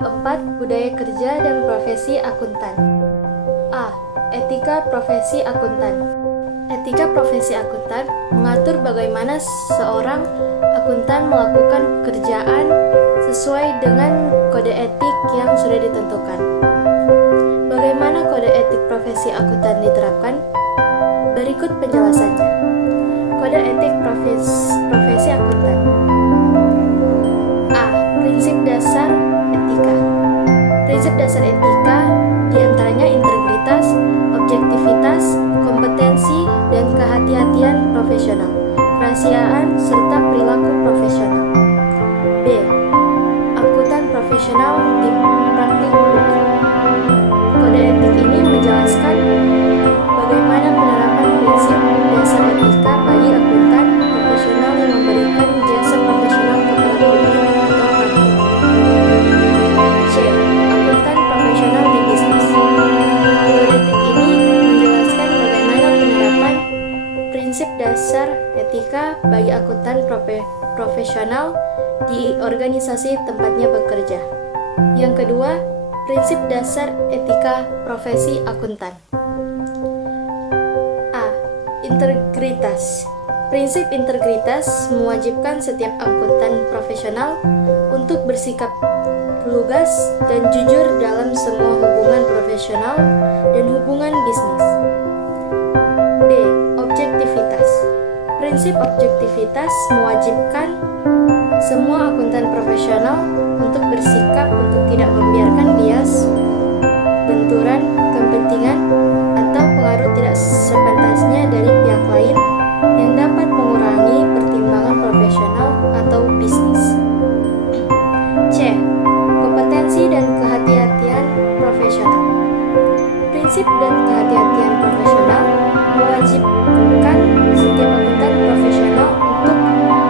Bab 4 Budaya Kerja dan Profesi Akuntan. A. Etika Profesi Akuntan. Etika profesi akuntan mengatur bagaimana seorang akuntan melakukan pekerjaan sesuai dengan kode etik yang sudah ditentukan. Bagaimana kode etik profesi akuntan diterapkan? Berikut penjelasannya. Kode etik profesi akuntan. A. Prinsip dasar etika. Prinsip dasar etika diantaranya integritas, objektivitas, kompetensi, dan kehati-hatian profesional, kerahasiaan, serta perilaku profesional. B. Akuntan profesional di praktik publik. Kode etik ini menjelaskan bagaimana penerapan prinsip dasar etika bagi akuntan profesional yang memberikan jasa profesional kepada publik atau praktik. C. Akuntan profesional di bisnis. Kode etik ini menjelaskan bagaimana penerapan prinsip dasar etika bagi akuntan profesional di organisasi tempatnya bekerja. Yang kedua, prinsip dasar etika profesi akuntan. A. Integritas. Prinsip integritas mewajibkan setiap akuntan profesional untuk bersikap lugas dan jujur dalam semua hubungan profesional dan hubungan bisnis. B. Objektivitas. Prinsip objektivitas mewajibkan semua akuntan profesional untuk bersikap untuk tidak membiarkan bias, benturan, kepentingan, atau pengaruh tidak sepantasnya dari pihak lain yang dapat mengurangi pertimbangan profesional atau bisnis. C. Kompetensi dan kehati-hatian profesional. Prinsip dan kehati-hatian profesional mewajibkan setiap akuntan profesional untuk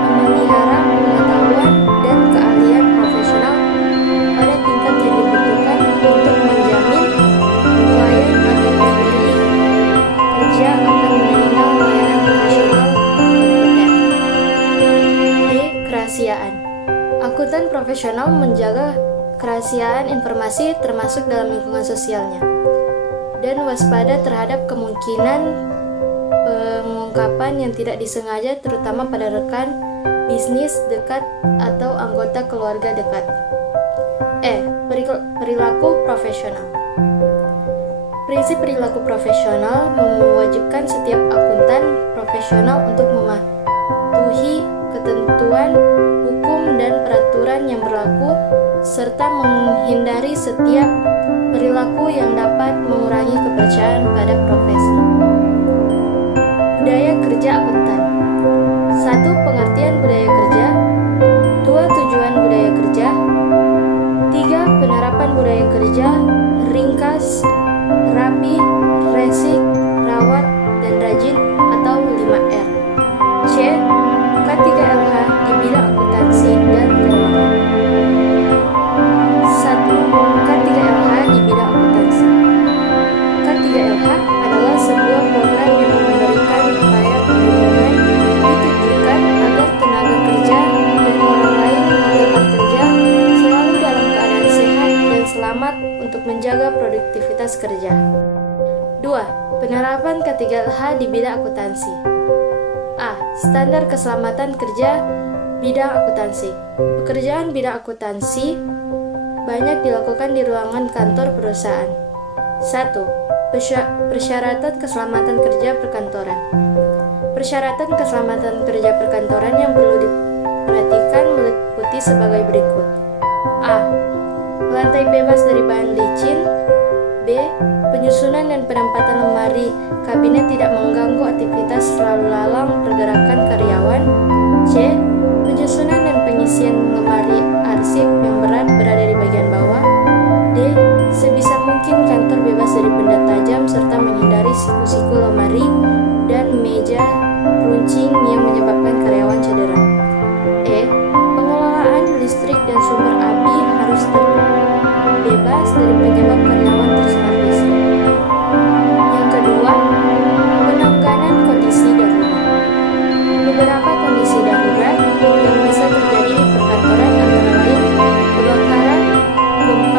memelihara pengetahuan dan keahlian profesional pada tingkat yang dibutuhkan untuk menjamin klien atau pemberi kerja akan menerima layanan profesional kompeten. D. Kerahasiaan. Akuntan profesional menjaga kerahasiaan informasi termasuk dalam lingkungan sosialnya dan waspada terhadap kemungkinan pengungkapan yang tidak disengaja terutama pada rekan bisnis dekat atau anggota keluarga dekat. E. Perilaku profesional. Prinsip perilaku profesional mewajibkan setiap akuntan profesional untuk mematuhi ketentuan hukum dan peraturan yang berlaku serta menghindari setiap perilaku yang dapat mengurangi kepercayaan pada profesi. Budaya kerja akuntan. 1. Pengertian budaya kerja. 2. Tujuan budaya kerja. 3. Penerapan budaya kerja ringkas, rapi, resik, rawat, dan rajin atau 5R. C. K3LH di bidang akuntansi dan keuangan. 1. K3LH di bidang akuntansi. K3LH adalah sebuah program yang memberikan upaya perlindungan ditujukan agar tenaga kerja dan orang lain di tempat kerja selalu dalam keadaan sehat dan selamat untuk menjaga produktivitas kerja. 2. Penerapan K3LH di bidang akuntansi. A. Standar keselamatan kerja bidang akuntansi. Pekerjaan bidang akuntansi banyak dilakukan di ruangan kantor perusahaan. 1. Persyaratan keselamatan kerja perkantoran. Persyaratan keselamatan kerja perkantoran yang perlu diperhatikan meliputi sebagai berikut. A. Lantai bebas dari bahan licin. B. Penyusunan dan penempatan lemari kabinet tidak mengganggu aktivitas lalu lalang pergerakan karyawan. C. Penyusunan dan pengisian lemari arsip yang berat berada di bagian bawah. D. Sebisa mungkin kantor bebas dari benda tajam serta menghindari siku-siku lemari dan meja runcing yang menyebabkan karyawan cedera. E. Pengelolaan listrik dan sumber api harus terbebas dari penyebab karyawan tersengat listrik. Yang kedua, penanganan kondisi darurat. Beberapa kondisi darurat yang bisa terjadi di perkantoran antara lain kebakaran, gempa,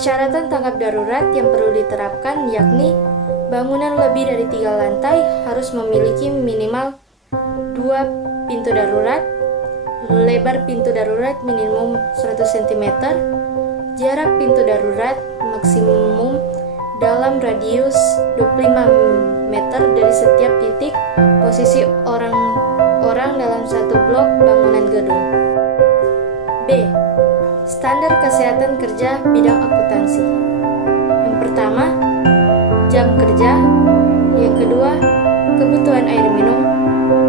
Persyaratan tanggap darurat yang perlu diterapkan yakni bangunan lebih dari 3 lantai harus memiliki minimal 2 pintu darurat, lebar pintu darurat minimum 100 cm, jarak pintu darurat maksimum dalam radius 25 meter dari setiap titik posisi orang dalam satu blok bangunan gedung. B. Standar kesehatan kerja bidang akuntansi. Yang pertama, jam kerja. Yang kedua, kebutuhan air minum.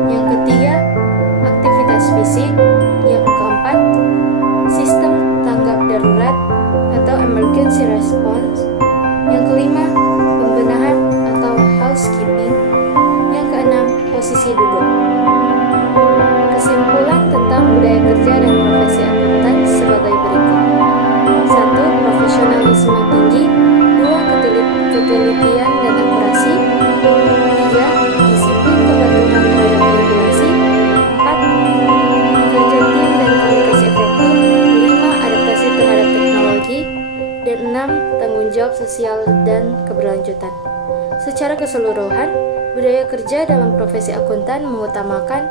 Yang ketiga, aktivitas fisik. Yang keempat, sistem tanggap darurat atau emergency response. Yang kelima, pembenahan atau housekeeping. Yang keenam, posisi duduk. Kesimpulan tentang budaya kerja dan profesi akuntan sebagai berikut. 1. Profesionalisme tinggi. 2. Ketelitian dan akurasi. 3. Disiplin kepatuhan terhadap regulasi. 4. Kerja tim dan komunikasi efektif. 5. Adaptasi terhadap teknologi. Dan 6. Tanggung jawab sosial dan keberlanjutan. Secara keseluruhan, budaya kerja dalam profesi akuntan mengutamakan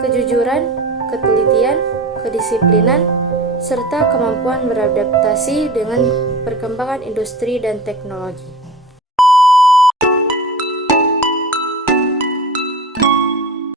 kejujuran, ketelitian, kedisiplinan, serta kemampuan beradaptasi dengan perkembangan industri dan teknologi.